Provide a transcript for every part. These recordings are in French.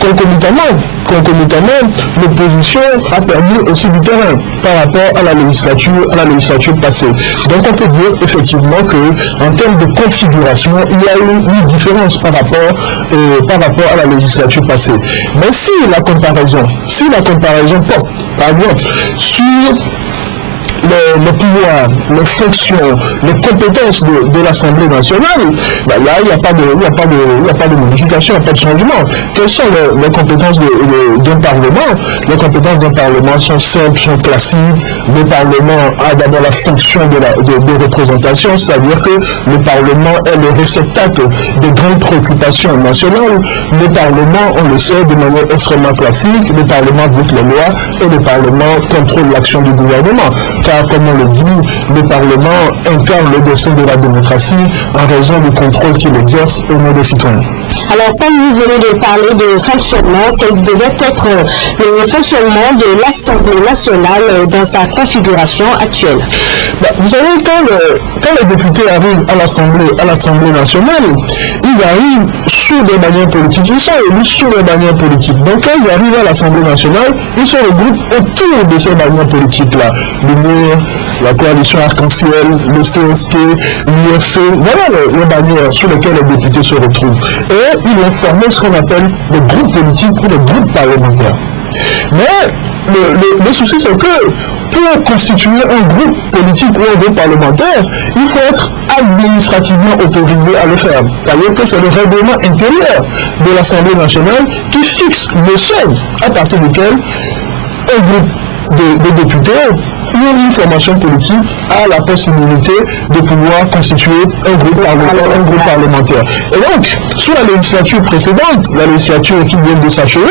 Concomitamment, l'opposition a perdu aussi du terrain par rapport à la législature passée. Donc on peut dire effectivement que en termes de configuration, il y a eu une différence par rapport à la législature passée. Mais si la comparaison porte, par exemple, sur le pouvoir, les fonctions, les compétences de l'Assemblée nationale, là, il n'y a pas de modification, il n'y a pas de changement. Quelles sont les compétences d'un Parlement? Les compétences d'un Parlement sont simples, sont classiques. Le Parlement a d'abord la fonction de représentation, c'est-à-dire que le Parlement est le réceptacle des grandes préoccupations nationales. Le Parlement, on le sait, de manière extrêmement classique, le Parlement vote les lois et le Parlement contrôle l'action du gouvernement. Car, comme on le dit, le Parlement incarne le destin de la démocratie en raison du contrôle qu'il exerce au nom des citoyens. Alors, comme vous venez de parler de fonctionnement, quel devait être le fonctionnement de l'Assemblée nationale dans sa configuration actuelle? Vous savez, quand les députés arrivent à l'Assemblée nationale, ils arrivent sous des bannières politiques, ils sont élus sous des bannières politiques. Donc quand ils arrivent à l'Assemblée nationale, ils se regroupent autour de ces bannières politiques-là. L'UNIR, la coalition Arc-en-Ciel, le CST, l'UFC, voilà les bannières sur lesquelles les députés se retrouvent. Et ils ont formé ce qu'on appelle des groupes politiques ou des groupes parlementaires. Mais le souci, c'est que pour constituer un groupe politique ou un groupe parlementaire, il faut être administrativement autorisé à le faire. C'est-à-dire que c'est le règlement intérieur de l'Assemblée nationale qui fixe le seuil à partir duquel un groupe de députés ou une formation politique a la possibilité de pouvoir constituer un groupe parlementaire. Et donc, sous la législature précédente, la législature qui vient de s'achever,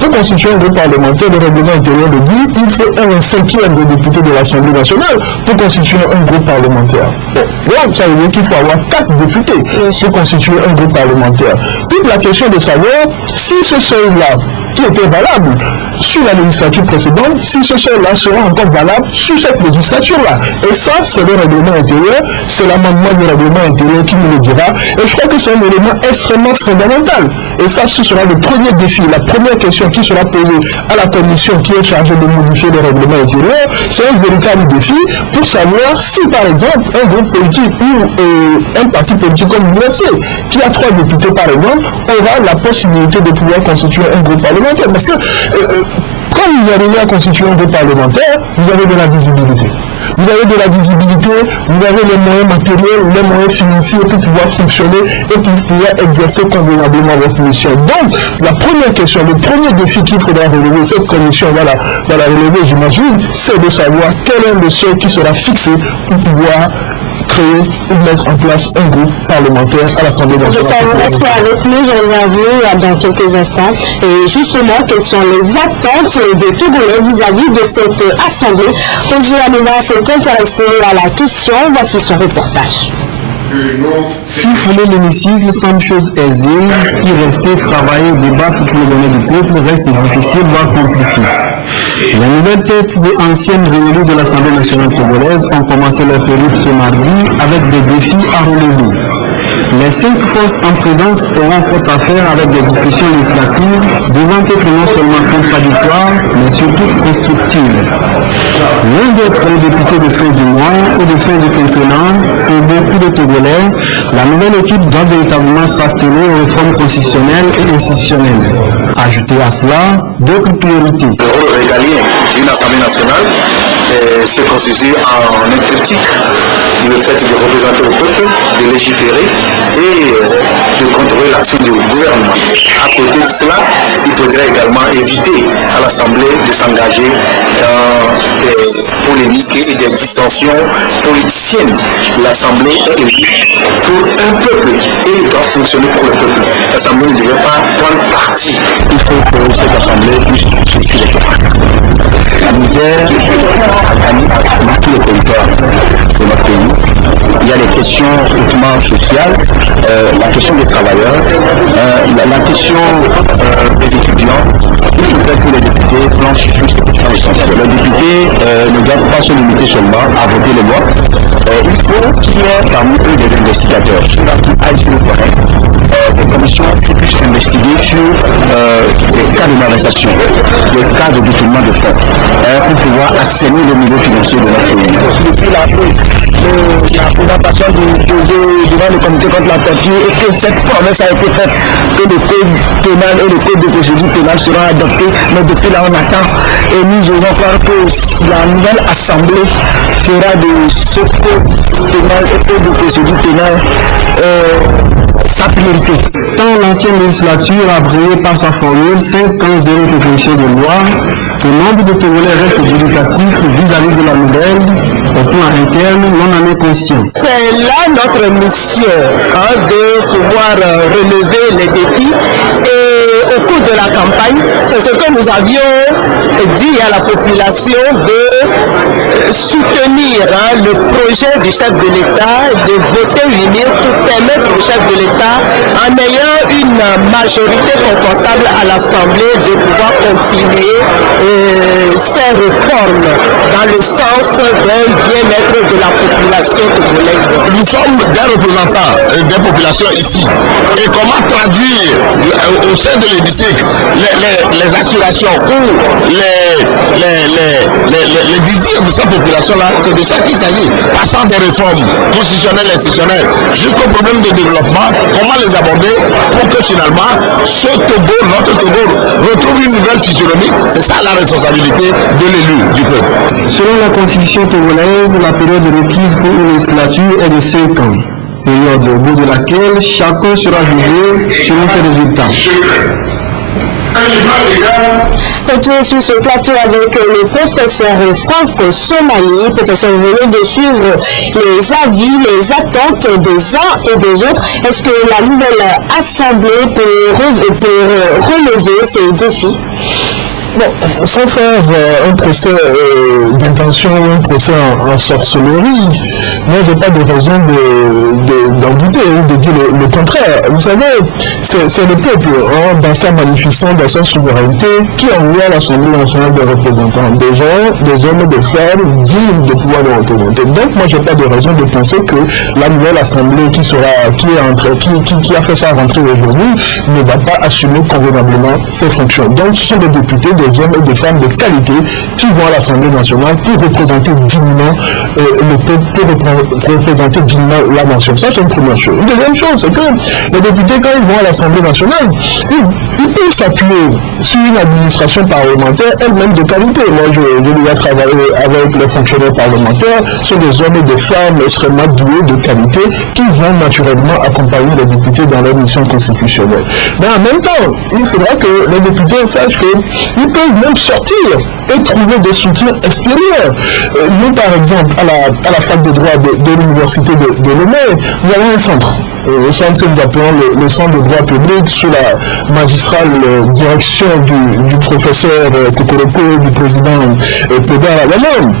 pour constituer un groupe parlementaire, le règlement intérieur le dit, il faut 1/5 des députés de l'Assemblée nationale pour constituer un groupe parlementaire. Bon, donc ça veut dire qu'il faut avoir 4 députés pour constituer un groupe parlementaire. Toute la question de savoir si ce seuil-là qui était valable sous la législature précédente, si ce seuil-là sera encore valable sous cette législature-là. Et ça, c'est le règlement intérieur, c'est l'amendement du règlement intérieur qui nous le dira. Et je crois que c'est un élément extrêmement fondamental. Et ça, ce sera le premier défi, la première question qui sera posée à la commission qui est chargée de modifier le règlement intérieur. C'est un véritable défi pour savoir si, par exemple, un groupe politique ou un parti politique comme l'UFC, qui a 3 députés, par exemple, aura la possibilité de pouvoir constituer un groupe parlementaire. Parce que quand vous arrivez à constituer un groupe parlementaire, vous avez de la visibilité. Vous avez de la visibilité, vous avez les moyens matériels, les moyens financiers pour pouvoir fonctionner et pour pouvoir exercer convenablement votre mission. Donc, la première question, le premier défi qu'il faudra relever, cette commission va la relever, j'imagine, c'est de savoir quel est le seuil qui sera fixé pour pouvoir créer ou mettre en place un groupe parlementaire à l'Assemblée nationale. Vous restez avec nous, je reviens dans quelques instants. Et justement, quelles sont les attentes des Togolais vis-à-vis de cette Assemblée? Roger Amina s'est intéressé à la question. Voici son reportage. Siffler l'hémicycle semble chose aisée, y rester, travailler, débattre pour le donner du peuple reste difficile, voire compliqué. Les nouvelles têtes des anciennes réélues de l'Assemblée nationale togolaise ont commencé leur périple ce mardi avec des défis à relever. Les 5 forces en présence auront faute à faire avec des discussions législatives devant être non seulement contradictoires, mais surtout constructives. Loin d'être les députés de fin du mois ou de fin du quinquennat, pour beaucoup de Togolais, la nouvelle équipe doit véritablement s'atteler aux réformes constitutionnelles et institutionnelles. Ajouter à cela d'autres priorités. Le rôle régalien d'une Assemblée nationale se constitue en un triptyque, le fait de représenter le peuple, de légiférer et de contrôler l'action du gouvernement. À côté de cela, il faudrait également éviter à l'Assemblée de s'engager dans des polémiques et des dissensions politiciennes. L'Assemblée est élue pour un peuple et doit fonctionner pour le peuple. L'Assemblée ne devrait pas prendre parti. Il faut que cette Assemblée puisse structurer le parti. La misère a gagné pratiquement tous les territoires de notre pays. Il y a les questions hautement sociales, la question des travailleurs, la question des étudiants. Il faudrait que les députés planchent sur ces questions essentielles. Les députés ne doivent pas se limiter seulement à voter les lois. Il faut qu'il y ait parmi eux des investigateurs, ceux-là qui aillent sur le terrain, des commissions qui puissent investiguer sur régularisation des cas de détournement de fonds pour pouvoir assainir le niveau financier de notre pays. Depuis la présentation devant le comité contre la torture et que cette promesse a été faite que le code pénal et le code de procédure pénale seront adoptés, mais depuis là on attend et nous devons croire que la nouvelle assemblée fera de ce code pénal et code de procédure pénale sa priorité. Tant l'ancienne législature a brillé par sa formule 5 ans 0 proposition de loi, le nombre de Togolais reste dubitatif vis-à-vis de la nouvelle, au plan interne, non en est conscient. C'est là notre mission de pouvoir relever les défis et au cours de la campagne, c'est ce que nous avions dit à la population de soutenir le projet du chef de l'État, de voter unir pour permettre au chef de l'État, en ayant une majorité confortable à l'Assemblée, de pouvoir continuer ces réformes dans le sens d'un bien-être de la population congolaise. Nous sommes des représentants des populations ici. Et comment traduire au sein de l'hémicycle les aspirations ou les désirs de cette population-là? C'est de ça qu'il s'agit. Passant des réformes constitutionnelles et institutionnelles jusqu'au problème de développement, comment les aborder pour que finalement ce Togo, notre Togo, retrouve une nouvelle physionomie. C'est ça la responsabilité de l'élu du peuple. Selon la constitution togolaise, la période requise pour une législature est de 5 ans. Période au bout de laquelle chacun sera jugé selon ses résultats. Retour sur ce plateau avec le professeur Franck Somali. Professeur, vous venez de suivre les avis, les attentes des uns et des autres. Est-ce que la nouvelle assemblée peut relever ces défis? Bon, sans faire un procès d'intention, un procès en sorcellerie, moi j'ai pas de raison d'en douter ou de dire le contraire. Vous savez, c'est le peuple, dans sa magnificence, dans sa souveraineté, qui envoie à l'Assemblée nationale des représentants, des gens, des hommes et des femmes dignes de pouvoir les représenter. Donc moi j'ai pas de raison de penser que la nouvelle Assemblée qui a fait sa rentrée aujourd'hui ne va pas assumer convenablement ses fonctions. Donc ce sont des députés, des hommes et des femmes de qualité qui vont à l'Assemblée nationale pour représenter dignement le peuple, pour représenter dignement la nation. Ça, c'est une première chose. Une deuxième chose, c'est que les députés, quand ils vont à l'Assemblée nationale, ils peuvent s'appuyer sur une administration parlementaire elle-même de qualité. Moi, je déjà travaillé avec les fonctionnaires parlementaires, ce sont des hommes et des femmes extrêmement doués de qualité qui vont naturellement accompagner les députés dans leur mission constitutionnelle. Mais en même temps, il faudra que les députés sachent qu'ils peuvent même sortir et trouver des soutiens extérieurs. Nous, par exemple, à la fac de droit de l'université de Lomé, nous avons un centre. Le centre que nous appelons le centre de droit public sous la magistrale direction du professeur Kokoroko, du président Pédard Alamon.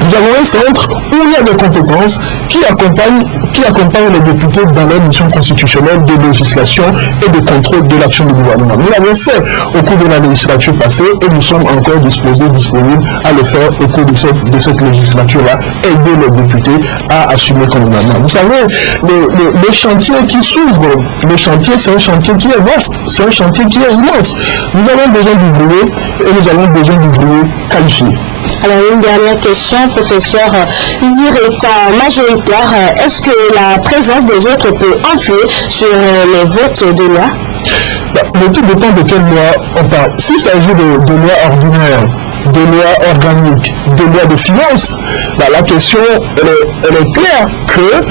Nous avons un centre où il y a des compétences qui accompagnent les députés dans leur mission constitutionnelle de législation et de contrôle de l'action du gouvernement. Nous l'avons fait au cours de la législature passée et nous sommes encore disponibles à le faire au cours de cette législature-là, aider les députés à assumer convenablement. Vous savez, le chantier qui s'ouvre, le chantier, c'est un chantier qui est vaste, c'est un chantier qui est immense. Nous avons besoin d'ouvriers et nous avons besoin d'ouvriers qualifiés. Alors, une dernière question, professeur. L'UNIR étant majoritaire, est-ce que la présence des autres peut influer sur les votes de loi? Le tout dépend de quelle loi on parle. S'il s'agit de lois ordinaires, de lois organiques, de lois de finances, la question elle est claire que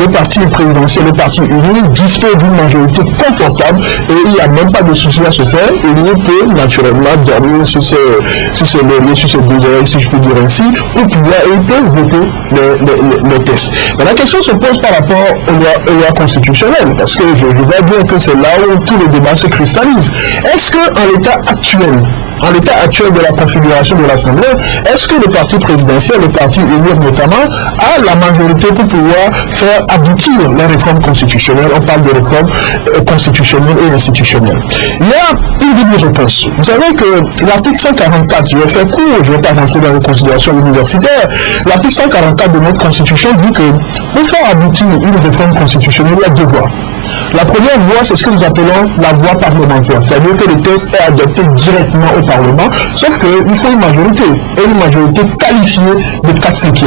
le parti présidentiel, le parti uni, dispose d'une majorité confortable et il n'y a même pas de souci à se faire. L'uni peut naturellement dormir sur ses lauriers, sur ses deux oreilles, si je peux dire ainsi, pour pouvoir et il peut voter les tests. Mais la question se pose par rapport aux lois constitutionnelles, parce que je vois bien que c'est là où tout le débat se cristallise. Est-ce qu'en l'état actuel de la configuration de l'Assemblée, est-ce que le parti présidentiel, le parti UNIR notamment, a la majorité pour pouvoir faire aboutir les réformes constitutionnelles? On parle de réformes constitutionnelles et institutionnelles. Il y a une double réponse. Vous savez que l'article 144, je vais faire court, je ne vais pas rentrer dans les considérations universitaires, l'article 144 de notre Constitution dit que pour faire aboutir une réforme constitutionnelle, il y a deux voies. La première voie, c'est ce que nous appelons la voie parlementaire, c'est-à-dire que le texte est adopté directement au Parlement, sauf qu'il faut une majorité, et une majorité qualifiée de 4/5.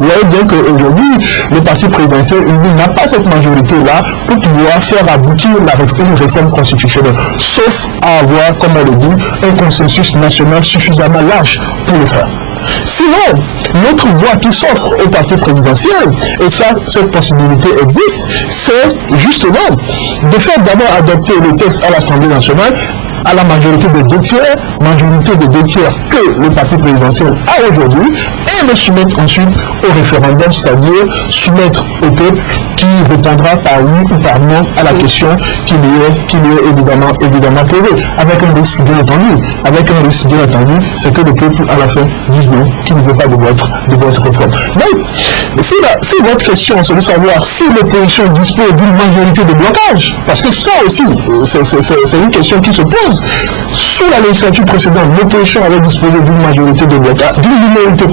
Vous voyez bien qu'aujourd'hui, le parti présidentiel n'a pas cette majorité-là pour pouvoir faire aboutir une réforme constitutionnelle, sauf à avoir, comme on le dit, un consensus national suffisamment large pour le faire. Sinon, l'autre voie qui s'offre au parti présidentiel, et ça, cette possibilité existe, c'est justement de faire d'abord adopter le texte à l'Assemblée nationale à la majorité de 2/3, majorité de 2/3 que le parti présidentiel a aujourd'hui, et le soumettre ensuite au référendum, c'est-à-dire soumettre au peuple qui répondra par oui ou par non à la question qui lui est évidemment posée, avec un risque bien entendu, c'est que le peuple à la fin dise non, qu'il ne veut pas de votre réforme. Donc, si votre question c'est de savoir si l'opposition dispose d'une majorité de blocage, parce que ça aussi, c'est une question qui se pose. Sous la législature précédente, l'opposition avait disposé d'une majorité de blocage, d'une minorité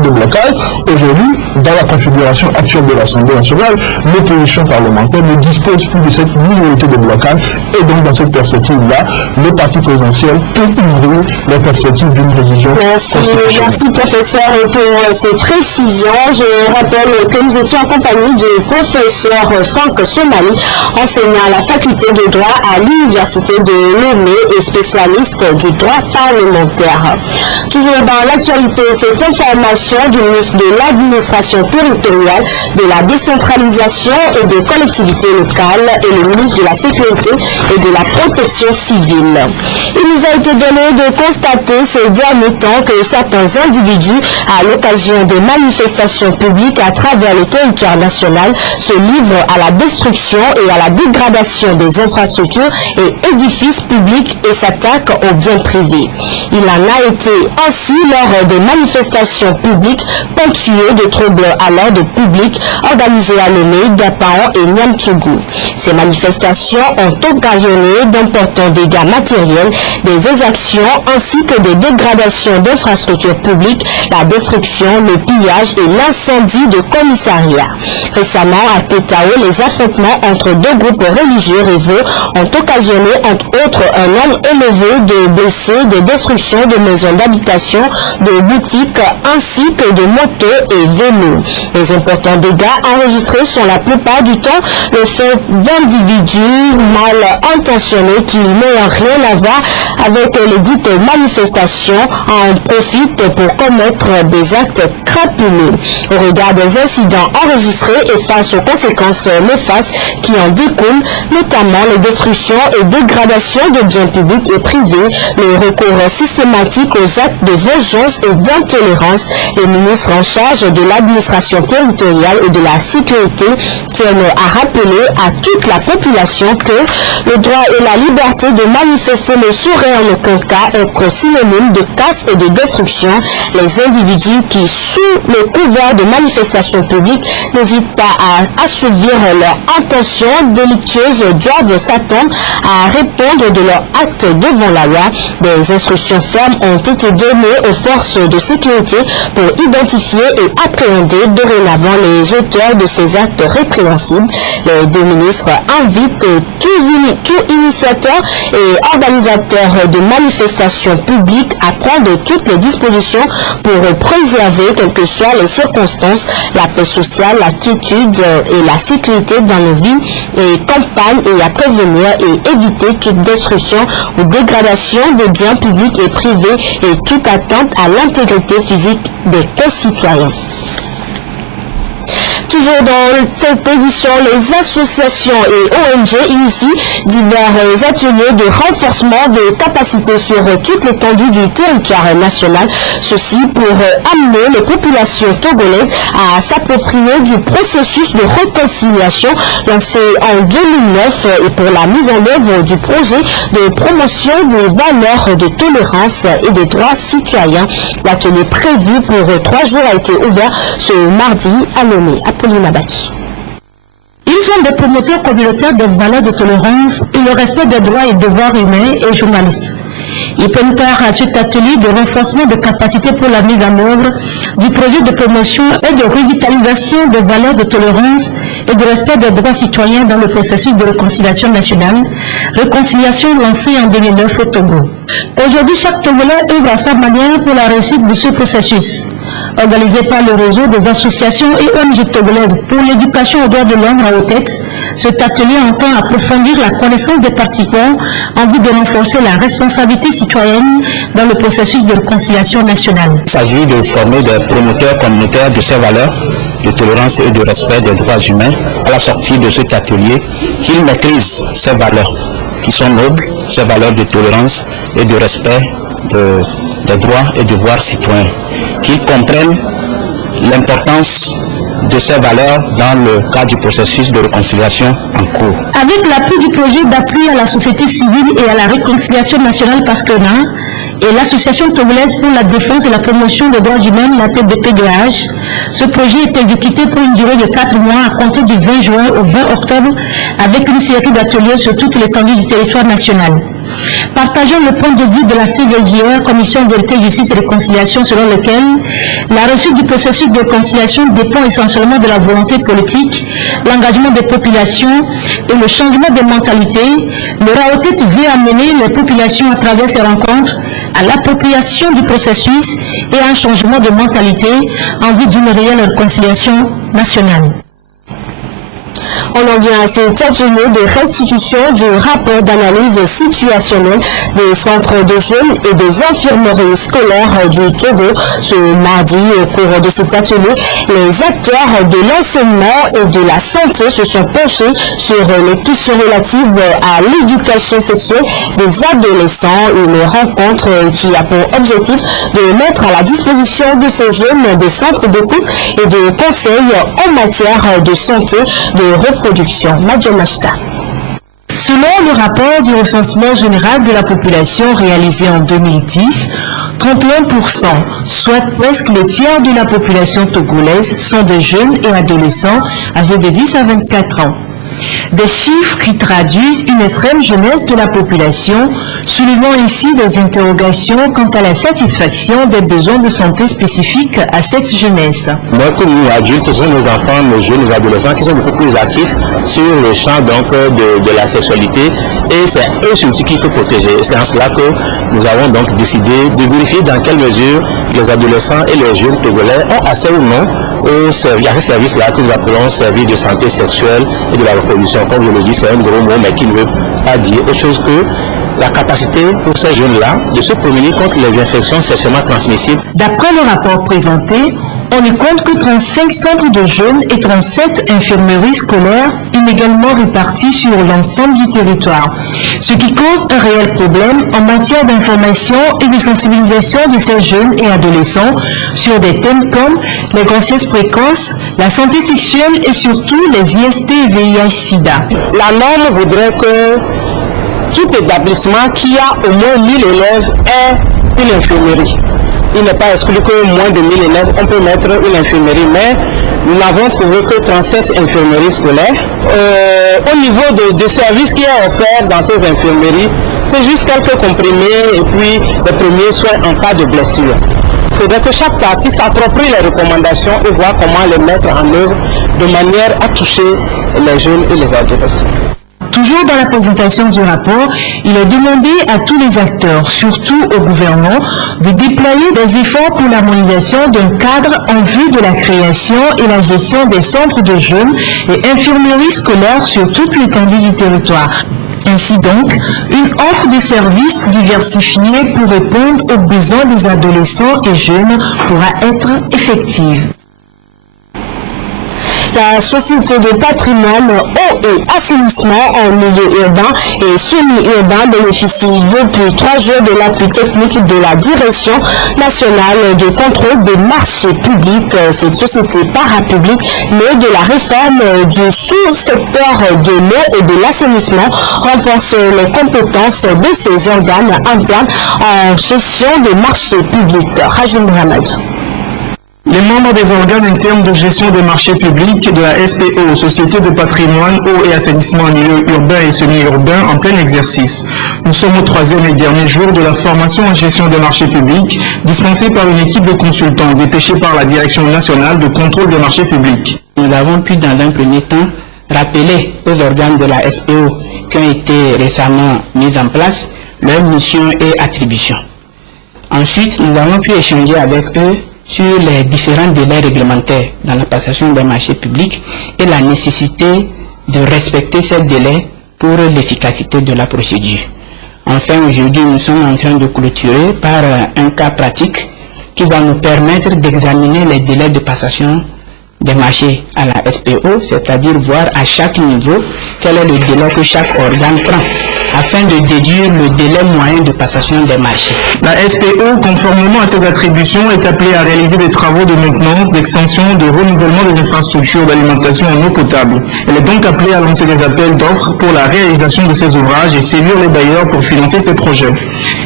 de blocage. Aujourd'hui, dans la configuration actuelle de l'Assemblée nationale, l'opposition parlementaire ne dispose plus de cette minorité de blocage. Et donc, dans cette perspective-là, le parti présidentiel peut ouvrir les perspectives d'une révision constitutionnelle. Merci, professeur, pour ces précisions. Je rappelle que nous étions accompagnés du professeur Franck Somali, enseignant à la faculté de droit à l'université de Lomé et spécialiste du droit parlementaire. Toujours dans l'actualité, cette information du ministre de l'administration territoriale, de la décentralisation et des collectivités locales et le ministre de la sécurité et de la protection civile. Il nous a été donné de constater ces derniers temps que certains individus, à l'occasion des manifestations publiques à travers le territoire national, se livrent à la destruction et à la dégradation des infrastructures et édifices publics et s'attaquent aux biens privés. Il en a été ainsi lors des manifestations publiques ponctuées de troubles à l'ordre public organisées à Lomé, Dapaon et Niamtougou. Ces manifestations ont occasionné d'importants dégâts matériels, des exactions ainsi que des dégradations d'infrastructures publiques, la destruction, le pillage et l'incendie de commissariats. Récemment, à Pétao, les affrontements entre deux groupes religieux rivaux ont occasionné entre autres un nombre élevé de blessés, des destructions de maisons d'habitation, de boutiques ainsi que de motos et vélos. Les importants dégâts enregistrés sont la plupart du temps le fait d'individus mal intentionnés qui n'ont rien à voir avec les dites manifestations en profitent pour commettre des actes crapuleux. Au regard des incidents enregistrés et face aux conséquences néfastes qui en découlent, notamment les destructions et dégradations de biens publics et privés, le recours systématique aux actes de vengeance et d'intolérance, les ministres en charge de l'administration territoriale et de la sécurité tiennent à rappeler à toute la population que le droit et la liberté de manifester ne sauraient en aucun cas être synonymes de casse et de destruction. Les individus qui, sous le couvert de manifestations publiques, n'hésitent pas à assouvir leurs intentions délictueuses doivent s'attendre à répondre de leurs actes devant la loi. Des instructions fermes ont été données aux forces de sécurité pour identifier et appréhender dorénavant les auteurs de ces actes répréhensibles. Les deux ministres invitent tous initiateurs et organisateurs de manifestations publiques à prendre toutes les dispositions pour préserver, quelles que soient les circonstances, la paix sociale, la quiétude et la sécurité dans nos villes et campagnes et à prévenir et éviter toute destruction ou dégradation des biens publics et privés et toute atteinte à l'intégrité physique des concitoyens. Toujours dans cette édition, les associations et ONG initient divers ateliers de renforcement de capacités sur toute l'étendue du territoire national. Ceci pour amener les populations togolaises à s'approprier du processus de réconciliation lancé en 2009 et pour la mise en œuvre du projet de promotion des valeurs de tolérance et des droits citoyens. L'atelier prévu pour 3 jours a été ouvert ce mardi à Lomé. Ils sont des promoteurs communautaires des valeurs de tolérance et le respect des droits et devoirs humains et journalistes. Ils prennent part à cet atelier de renforcement de capacités pour la mise en œuvre du projet de promotion et de revitalisation des valeurs de tolérance et de respect des droits citoyens dans le processus de réconciliation nationale, réconciliation lancée en 2009 au Togo. Aujourd'hui, chaque Togolais œuvre à sa manière pour la réussite de ce processus. Organisé par le réseau des associations et ONG togolaises pour l'éducation aux droits de l'homme à Haute-Tête, cet atelier entend approfondir la connaissance des participants en vue de renforcer la responsabilité citoyenne dans le processus de réconciliation nationale. Il s'agit de former des promoteurs communautaires de ces valeurs de tolérance et de respect des droits humains à la sortie de cet atelier, qu'ils maîtrisent ces valeurs qui sont nobles, ces valeurs de tolérance et de respect des droits et devoirs citoyens, qu'ils comprennent l'importance de ces valeurs dans le cadre du processus de réconciliation en cours. Avec l'appui du projet d'appui à la société civile et à la réconciliation nationale PASCONA et l'Association togolaise pour la défense et la promotion des droits humains, la TDPDH, ce projet est exécuté pour une durée de 4 mois à compter du 20 juin au 20 octobre avec une série d'ateliers sur toute l'étendue du territoire national. Partageons le point de vue de la CVJR, Commission de vérité, justice et réconciliation, selon lequel la réussite du processus de réconciliation dépend essentiellement de la volonté politique, l'engagement des populations et le changement des mentalités. Le RAOTET veut amener les populations à travers ces rencontres à l'appropriation du processus et à un changement de mentalité en vue d'une réelle réconciliation nationale. On en vient à cet atelier de restitution du rapport d'analyse situationnelle des centres de jeunes et des infirmeries scolaires du Togo. Ce mardi, au cours de cet atelier, les acteurs de l'enseignement et de la santé se sont penchés sur les questions relatives à l'éducation sexuelle des adolescents. Une rencontre qui a pour objectif de mettre à la disposition de ces jeunes des centres d'écoute et de conseils en matière de santé, de reproduction. Madjomashta. Selon le rapport du recensement général de la population réalisé en 2010, 31%, soit presque le tiers de la population togolaise, sont des jeunes et adolescents âgés de 10 à 24 ans. Des chiffres qui traduisent une extrême jeunesse de la population, soulevant ainsi des interrogations quant à la satisfaction des besoins de santé spécifiques à cette jeunesse. Donc nous, adultes, ce sont nos enfants, nos jeunes, nos adolescents qui sont beaucoup plus actifs sur le champ donc, de la sexualité, et c'est eux surtout qu'il faut protéger. C'est en cela que nous avons donc décidé de vérifier dans quelle mesure les adolescents et les jeunes togolais ont accès ou non à ce service-là que nous appelons service de santé sexuelle et de la reproduction. Comme je le dis, c'est un gros mot, mais qui ne veut pas dire autre chose que la capacité pour ces jeunes-là de se prémunir contre les infections sexuellement transmissibles. D'après le rapport présenté, on ne compte que 35 centres de jeunes et 37 infirmeries scolaires inégalement réparties sur l'ensemble du territoire, ce qui cause un réel problème en matière d'information et de sensibilisation de ces jeunes et adolescents sur des thèmes comme les grossesses précoces, la santé sexuelle et surtout les IST et VIH-Sida. La norme voudrait que tout établissement qui a au moins 1000 élèves ait une infirmerie. Il n'est pas exclu que moins de 1000 élèves, on peut mettre une infirmerie, mais nous n'avons trouvé que 37 infirmeries scolaires. Au niveau des services qui est offert dans ces infirmeries, c'est juste quelques comprimés et puis les premiers soins en cas de blessure. Il faudrait que chaque partie s'approprie les recommandations et voir comment les mettre en œuvre de manière à toucher les jeunes et les adolescents. Toujours dans la présentation du rapport, il est demandé à tous les acteurs, surtout au gouvernement, de déployer des efforts pour l'harmonisation d'un cadre en vue de la création et la gestion des centres de jeunes et infirmeries scolaires sur toute l'étendue du territoire. Ainsi donc, une offre de services diversifiée pour répondre aux besoins des adolescents et jeunes pourra être effective. La Société de patrimoine, eau et assainissement en milieu urbain et semi-urbain bénéficie depuis 3 jours de l'appui technique de la Direction nationale de contrôle des marchés publics. Cette société parapublique née de la réforme du sous-secteur de l'eau et de l'assainissement renforce les compétences de ces organes internes en gestion des marchés publics. Rajoum Hamadou. Les membres des organes internes de gestion des marchés publics de la SPO, Société de patrimoine, eau et assainissement en milieu urbain et semi-urbain, en plein exercice. Nous sommes au 3e et dernier jour de la formation en gestion des marchés publics, dispensée par une équipe de consultants dépêchée par la Direction nationale de contrôle des marchés publics. Nous avons pu dans un premier temps rappeler aux organes de la SPO qui ont été récemment mis en place leurs missions et attributions. Ensuite, nous avons pu échanger avec eux sur les différents délais réglementaires dans la passation des marchés publics et la nécessité de respecter ces délais pour l'efficacité de la procédure. Enfin, aujourd'hui, nous sommes en train de clôturer par un cas pratique qui va nous permettre d'examiner les délais de passation des marchés à la SPO, c'est-à-dire voir à chaque niveau quel est le délai que chaque organe prend, afin de déduire le délai moyen de passation des marchés. La SPO, conformément à ses attributions, est appelée à réaliser des travaux de maintenance, d'extension, de renouvellement des infrastructures d'alimentation en eau potable. Elle est donc appelée à lancer des appels d'offres pour la réalisation de ces ouvrages et séduire les bailleurs pour financer ces projets.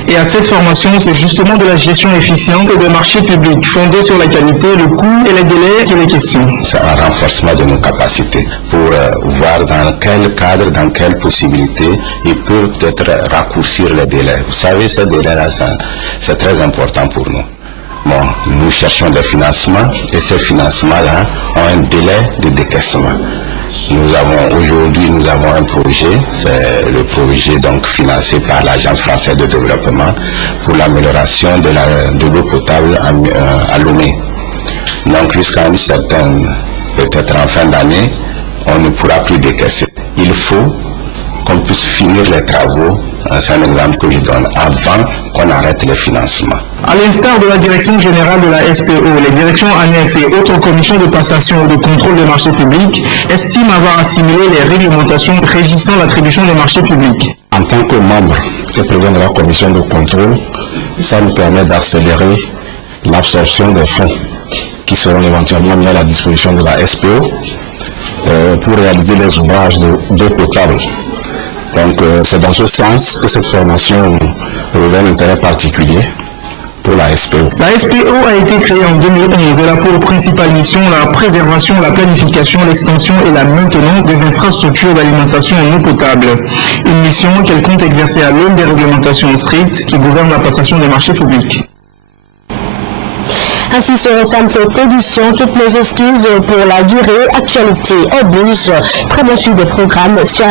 Et à cette formation, c'est justement de la gestion efficiente des marchés publics, fondée sur la qualité, le coût et les délais qu'il est question. C'est un renforcement de nos capacités pour voir dans quel cadre, dans quelle possibilité il peut peut-être raccourcir les délais. Vous savez, ces délais-là, c'est très important pour nous. Bon, nous cherchons des financements et ces financements-là ont un délai de décaissement. Aujourd'hui, nous avons un projet, c'est le projet donc financé par l'Agence française de développement pour l'amélioration de l'eau potable à Lomé. Donc jusqu'à une certaine, peut-être en fin d'année, on ne pourra plus décaisser. Il faut qu'on puisse finir les travaux, c'est un exemple que je donne, avant qu'on arrête les financements. À l'instar de la Direction générale de la SPO, les directions annexes et autres commissions de passation ou de contrôle des marchés publics estiment avoir assimilé les réglementations régissant l'attribution des marchés publics. En tant que membre qui prévient de la commission de contrôle, ça nous permet d'accélérer l'absorption des fonds qui seront éventuellement mis à la disposition de la SPO pour réaliser les ouvrages d'eau potable. Donc c'est dans ce sens que cette formation revêt un intérêt particulier pour la SPO. La SPO a été créée en 2011. Elle a pour principale mission la préservation, la planification, l'extension et la maintenance des infrastructures d'alimentation en eau potable. Une mission qu'elle compte exercer à l'aune des réglementations strictes qui gouvernent la passation des marchés publics. Ainsi se referme cette édition. Toutes mes excuses pour la durée. Actualité oblige. Très bon suivi des programmes sur